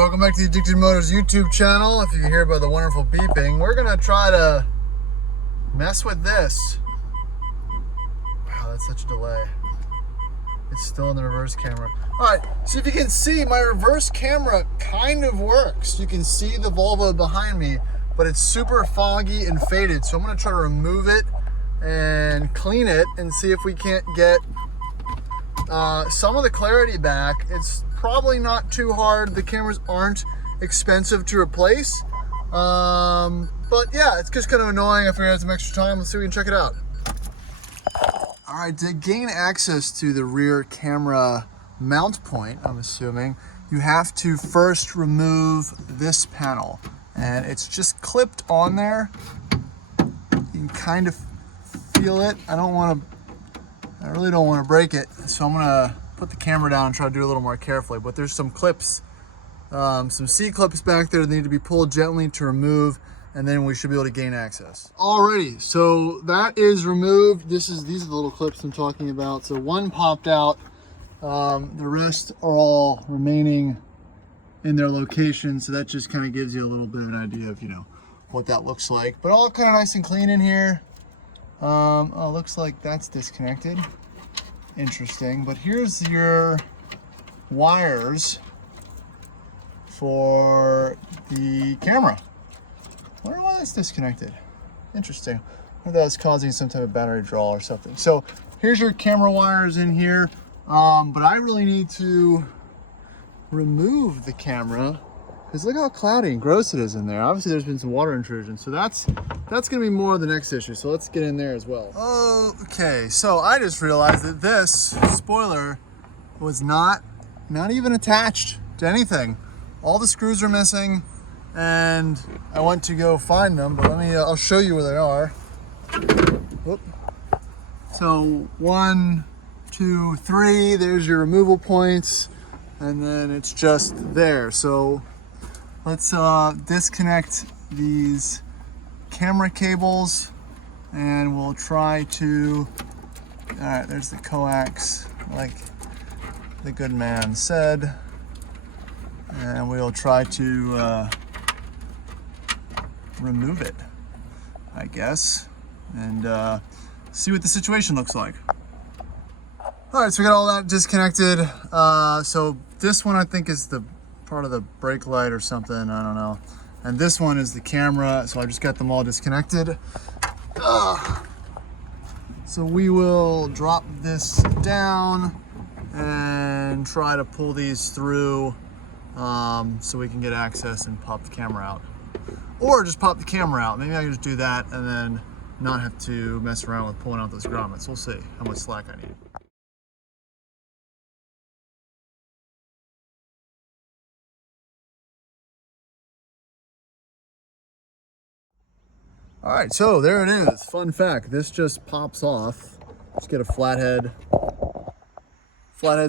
welcome back to the Addicted Motors YouTube channel. If you can hear by the wonderful beeping, we're gonna try to mess with this. Wow, that's such a delay. It's still in the reverse camera. All right, so if you can see, my reverse camera kind of works. You can see the Volvo behind me, but it's super foggy and faded. So I'm gonna try to remove it and clean it and see if we can't get some of the clarity back. It's probably not too hard. The cameras aren't expensive to replace. But yeah, it's just kind of annoying. If we have some extra time, let's see if we can check it out. All right, to gain access to the rear camera mount point, I'm assuming, you have to first remove this panel. And it's just clipped on there. You can kind of feel it. I really don't want to break it. So I'm gonna put the camera down and try to do it a little more carefully, but there's some clips, some C-clips back there that need to be pulled gently to remove, and then we should be able to gain access. Alrighty, so that is removed. These are the little clips I'm talking about. So one popped out, the rest are all remaining in their location, so that just kind of gives you a little bit of an idea of, what that looks like. But all kind of nice and clean in here. Oh, looks like that's disconnected. Interesting, but here's your wires for the camera. I wonder why that's disconnected. Interesting. I wonder if that's causing some type of battery draw or something. So here's your camera wires in here, but I really need to remove the camera because look how cloudy and gross it is in there. Obviously there's been some water intrusion, so that's gonna be more of the next issue. So let's get in there as well. Okay, so I just realized that this spoiler was not even attached to anything. All the screws are missing, and I went to go find them, but I'll show you where they are. Whoop. So 1, 2, 3, there's your removal points, and then it's just there. So let's disconnect these camera cables, and we'll try to, all right, there's the coax, like the good man said, and we'll try to remove it, I guess, and see what the situation looks like. All right, so we got all that disconnected. So this one I think is the part of the brake light or something, I don't know. And this one is the camera, so I just got them all disconnected. So we will drop this down and try to pull these through so we can get access and pop the camera out. Or just pop the camera out. Maybe I can just do that and then not have to mess around with pulling out those grommets. We'll see how much slack I need. All right, so there it is. Fun fact, this just pops off. Just get a flathead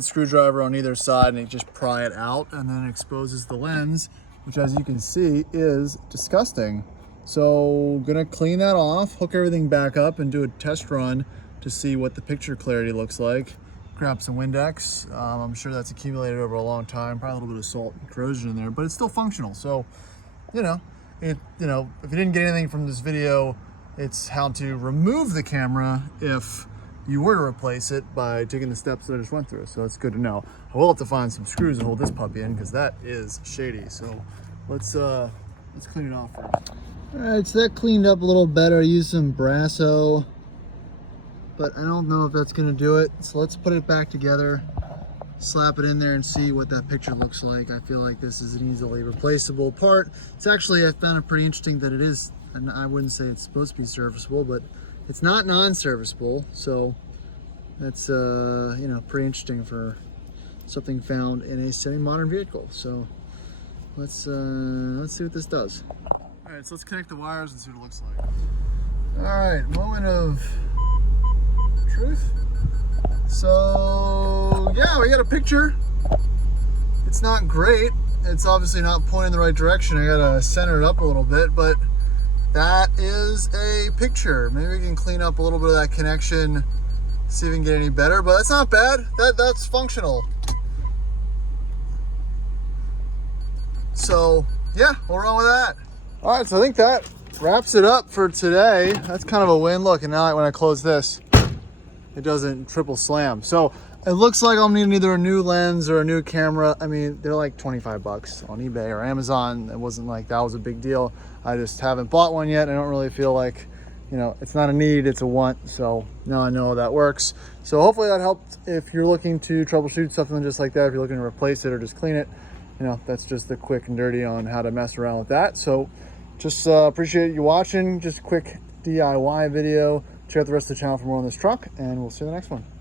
screwdriver on either side and you just pry it out, and then it exposes the lens, which as you can see is disgusting. So gonna clean that off, hook everything back up and do a test run to see what the picture clarity looks like. Grab some Windex. I'm sure that's accumulated over a long time, probably a little bit of salt and corrosion in there, but it's still functional. So, if you didn't get anything from this video, it's how to remove the camera if you were to replace it by taking the steps that I just went through. So it's good to know. I will have to find some screws to hold this puppy in because that is shady. So let's clean it off first. All right, so that cleaned up a little better. I used some Brasso, but I don't know if that's gonna do it. So let's put it back together, slap it in there and see what that picture looks like. I feel like this is an easily replaceable part. It's actually, I found it pretty interesting that it is, and I wouldn't say it's supposed to be serviceable, but it's not non-serviceable. So that's, pretty interesting for something found in a semi-modern vehicle. So let's see what this does. All right, so let's connect the wires and see what it looks like. All right, moment of truth. So yeah, we got a picture. It's not great. It's obviously not pointing in the right direction. I gotta center it up a little bit, but that is a picture. Maybe we can clean up a little bit of that connection, see if we can get any better, but that's not bad. That's functional. So yeah, we'll run with that. All right, so I think that wraps it up for today. That's kind of a win. Look, and now when I close this, it doesn't triple slam. So it looks like I'm needing either a new lens or a new camera. I mean, they're like 25 bucks on eBay or Amazon. It wasn't like that was a big deal. I just haven't bought one yet. I don't really feel like, you know, it's not a need, it's a want. So now I know how that works. So hopefully that helped if you're looking to troubleshoot something just like that. If you're looking to replace it or just clean it, you know, that's just the quick and dirty on how to mess around with that. So just appreciate you watching. Just a quick DIY video. Check out the rest of the channel for more on this truck, and we'll see you in the next one.